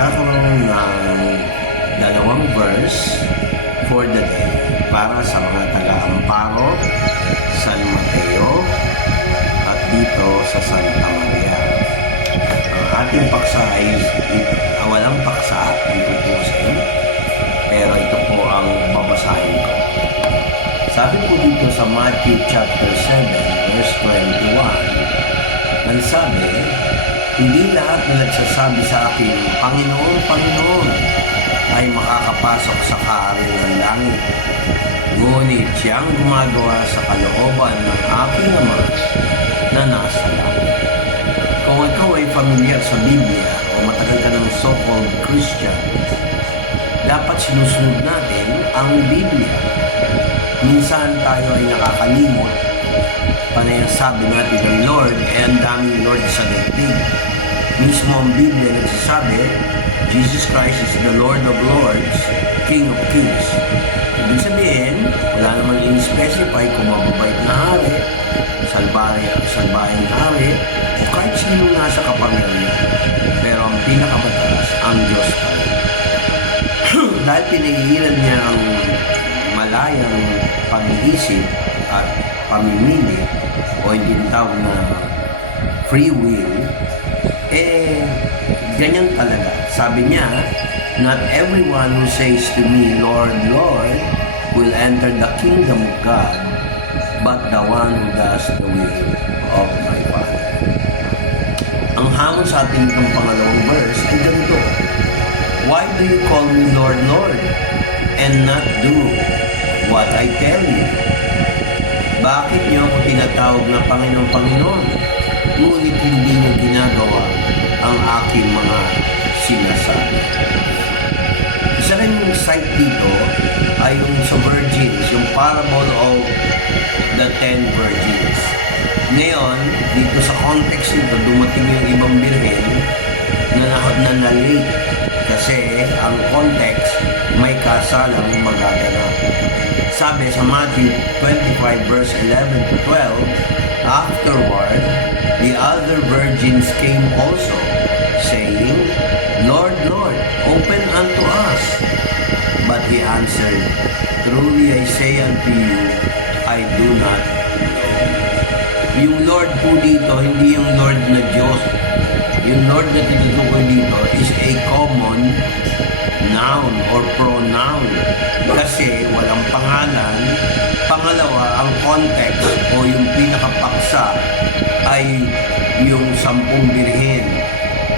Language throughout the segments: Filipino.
magkakaroon ng dalawang verse for the day para sa mga taga-Amparo, San Mateo, at dito sa Santa Maria. Ang ating paksa ay walang paksa kung tutusin, pero ito po ang babasahin ko. Sabi po dito sa Matthew chapter 7 verse 21, ang sabi, hindi lahat na nagsasabi sa akin, Panginoon, Panginoon, ay makakapasok sa kaharian ng langit. Ngunit siyang gumagawa sa kalooban ng aking Ama na nasa langit. Kung ikaw ay familiar sa Biblia o matagal ka ng so-called Christian, dapat sinusunod natin ang Biblia. Minsan tayo ay nakakalimot, panay ang sabi natin ng Lord, ang daming Lord sa daigdig. Mismo ang Biblia nagsasabi, Jesus Christ is the Lord of Lords, King of Kings. Ibig sabihin, wala naman in-specify kung mababait na hari, salbahing hari, o kahit sino nasa kapangyarihan. Pero ang pinakamataas, ang Diyos pa rin. Dahil pinigilan niya ang malayang pag-iisip at pamimili, o hindi tawag na free will, ganyan talaga. Sabi niya, not everyone who says to me, Lord, Lord, will enter the kingdom of God, but the one who does the will of my Father. Ang hamon sa ating itong pangalawang verse ay ganito, why do you call me Lord, Lord, and not do what I tell you? Bakit niyo ako tinatawag na Panginoon, Panginoon, ngunit hindi niyo ginagawa ang aking mga sinasabi? Isa rin yung site dito ay yung sa virgins, yung parable of the 10 virgins. Ngayon, dito sa context nito, dumating yung ibang birhen na late kasi ang context may kasalang magaganap. Sabi sa Matthew 25 verse 11 to 12, afterward, the other virgins came also, saying, Lord, Lord, open unto us. But he answered, truly I say unto you, I do not know. Yung Lord po dito, hindi yung Lord na Diyos. Yung Lord na tinutukoy dito is a common noun or pronoun kasi walang pangalan. Pangalawa, ang context o yung pinakapaksa ay yung 10 birhen.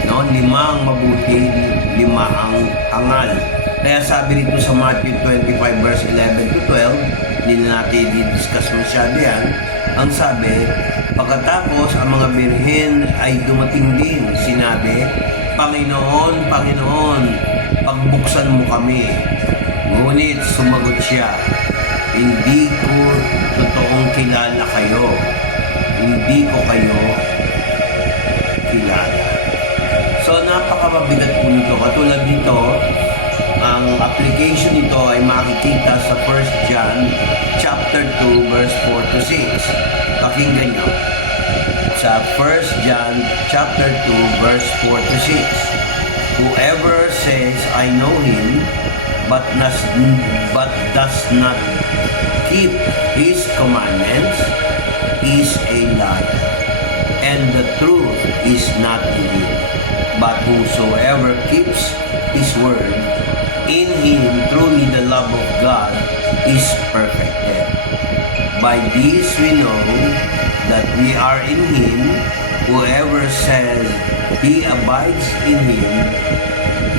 No? 5 ang mabuti, 5 ang hangal. Kaya sabi rito sa Matthew 25 verse 11 to 12, hindi na natin i-discuss masyado yan. Ang sabi, pagkatapos ang mga birhen ay dumating din, sinabi, Panginoon, Panginoon, pagbuksan mo kami. Ngunit sumagot siya, hindi ko totoong kilala kayo. Hindi ko kayo kilala. So, napakamabigat po nito. Katulad nito, ang application nito ay makikita sa 1 John chapter 2 verse 4 to 6. Pakinggan nyo. Sa 1 John chapter 2 verse 4 to 6. Whoever says, I know him, but does not keep his commandments is a liar, and the truth is not in him. But whosoever keeps his word, in him truly the love of God is perfected. By this we know that we are in him. Whoever says he abides in him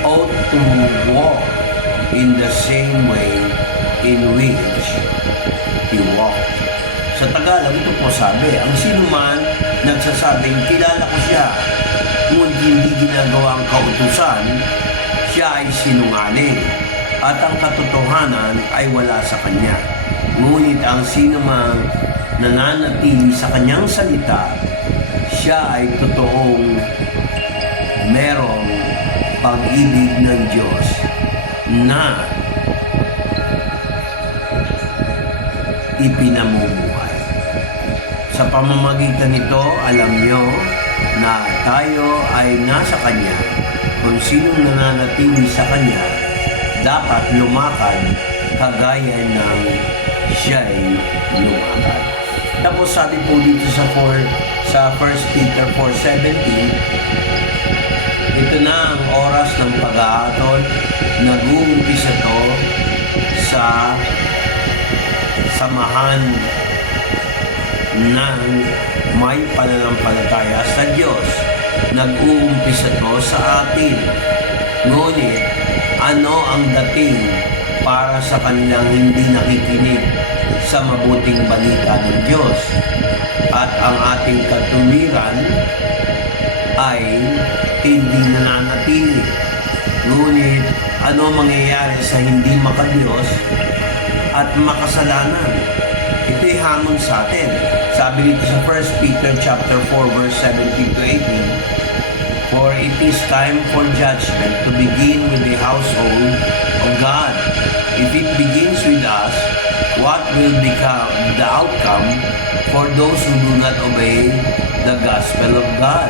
ought to walk in the same way in which he walked. Sa Tagalog, ito po sabi, ang sinuman nagsasabing kilala ko siya, ngunit hindi ginagawa ang kautusan, siya ay sinungaling, at ang katotohanan ay wala sa kanya. Ngunit ang sinumang nananatili sa kanyang salita, siya ay totoong merong pag-ibig ng Diyos na ipinamumuhay. Sa pamamagitan nito, alam nyo na tayo ay nasa Kanya, kung sinong nananatili sa Kanya, dapat lumakad kagaya ng siya'y lumakad. Tapos sabi po dito sa 1 Peter 4:17, ito na ang oras ng pag-aatol, nag-uumpisa to sa samahan ng may pananampalataya sa Diyos. Nag-uumpisa to sa atin. Ngunit, ano ang dating para sa kanilang hindi nakikinig sa mabuting balita ng Diyos? At ang ating katuwiran ay hindi nananatili. Ngunit, ano mangyayari sa hindi makadiyos at makasalanan? Ito'y hamon sa atin. Sabi dito sa 1 Peter chapter 4 verse 17 to 18, for it is time for judgment to begin with the household of God. If it begins with us, what will become the outcome for those who do not obey the gospel of God?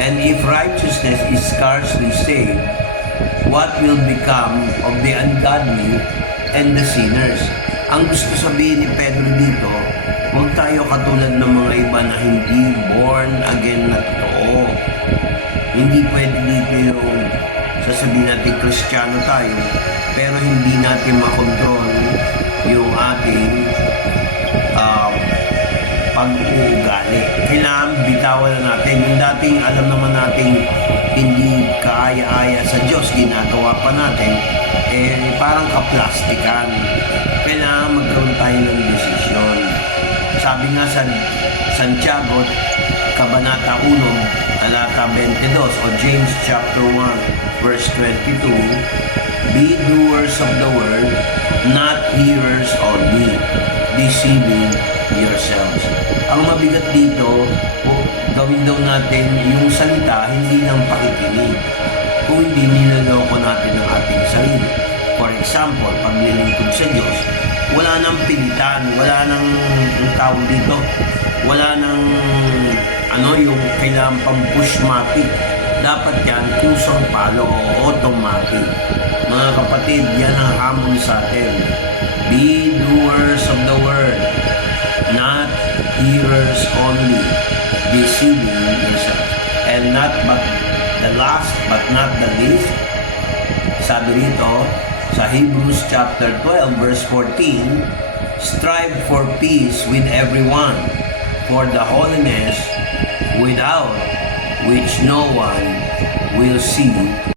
And if righteousness is scarcely saved, what will become of the ungodly and the sinners? Ang gusto sabihin ni Pedro dito, huwag tayo katulad ng mga iba na hindi born again na totoo. Hindi pwede dito yung sasabihin natin Kristiyano tayo, pero hindi natin makontrol yung ating pag-uugali. Kailangan bitawan na natin. Yung dating alam naman natin hindi kaaya-aya sa Diyos, ginagawa pa natin, parang kaplastikan. Kailangan magkaroon tayo ng desisyon. Sabi nga sa Santiago, Kabanata 1, talata 22, o James chapter 1, verse 22, be doers of the word, not hearers only, deceiving yourselves. Ang mabigat dito, gawin daw natin yung salita, hindi ng pakikinig. Kung hindi, niloloko natin ang ating sarili. For example, paglilingkod sa Diyos, wala nang pilitan, wala nang tawag dito, wala nang yung kailangan pang pushmatic. Dapat yan, kusang palo o automatic. Mga kapatid, yan ang hamon sa atin. Be doers of the word, not hearers only, deceiving yourself. And not but the last but not the least, sabi rito sa Hebrews chapter 12 verse 14, strive for peace with everyone, for the holiness without which no one will see